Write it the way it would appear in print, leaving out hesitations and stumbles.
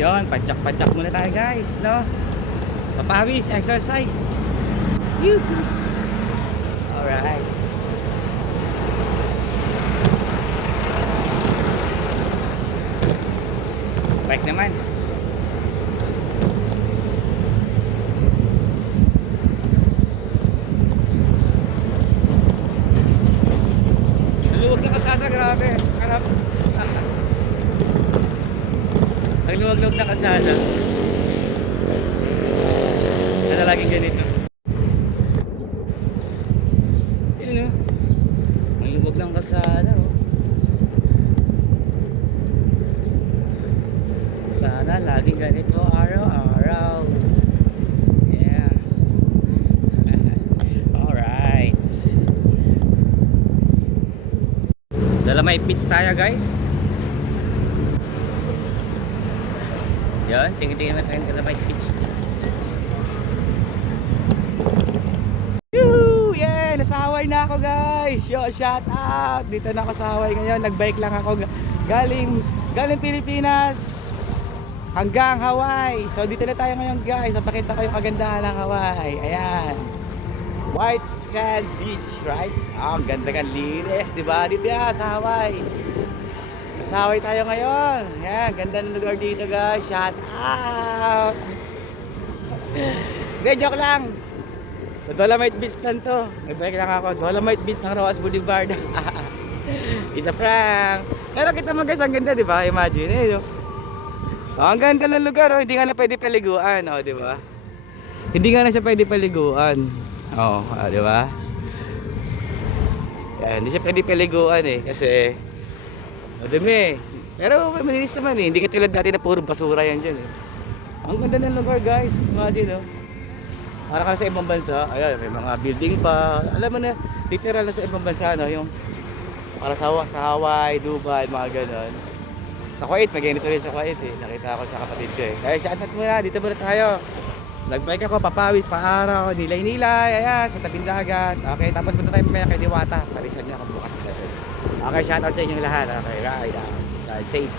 Yon, padyak-padyak muna tayo guys, no? Papawis, exercise. Yuhu. Alright. Bike naman. Luwag na kalsada, grabe. Harap. Ang luwag-luwag na kalsada. Ano laging ganito? Yun, oh. Ang luwag ng kalsada, oh. Sana laging ganito araw-araw. Yeah. Alright. Dalamite Beach tayo guys. Yan, tingin-tingin naman tayo ng Dalamite Beach. Yoo! Yeah! Nasa Hawaii na ako guys. Yo, shout out! Dito na ako sa Hawaii ngayon. Nagbike lang ako galing Pilipinas hanggang Hawaii. So dito na tayo ngayon guys. Papakita ko yung kagandahan ng Hawaii. Ayan. White Sand Beach, right? Ang ganda ng linis, di ba? Dito yan sa Hawaii. Sa Hawaii tayo ngayon. Ayan, ganda ng lugar dito guys. Shout out! Hindi, joke lang. Sa Dolomite Beach lang to. Nagbike lang ako. Dolomite Beach ng Rojas Boulevard. Isa prank. Pero kita mo guys, ang ganda, di ba? Imagine, eh, no? Oh, ang ganda ng lugar, oh. Hindi nga na pwede paliguan, oh, di ba? Hindi nga na siya pwede paliguan. Oh, di ba? Yan, hindi siya pwede paliguan eh kasi madumi. Pero malinis naman eh. Hindi katulad dati na puro basura yan dyan eh. Ang ganda ng lugar guys. Imagine, oh. Para ka sa ibang bansa. Ayan, may mga building pa. Alam mo na, literal na sa ibang bansa, no? Yung para sa Hawaii, Dubai, mga ganon. Sa Kuwait, may ganito rin sa Kuwait eh. Nakita ko sa kapatid ko eh. Kaya shoutout muna, dito muna tayo. Nagbike ako, papawis, paaraw, nilay-nilay, ayan, sa tabing dagat. Okay, tapos punta tayo mamaya kay Diwata. Parisan niya ako bukas natin. Okay, shoutout sa inyong lahat. Okay, ride out. Ride safe.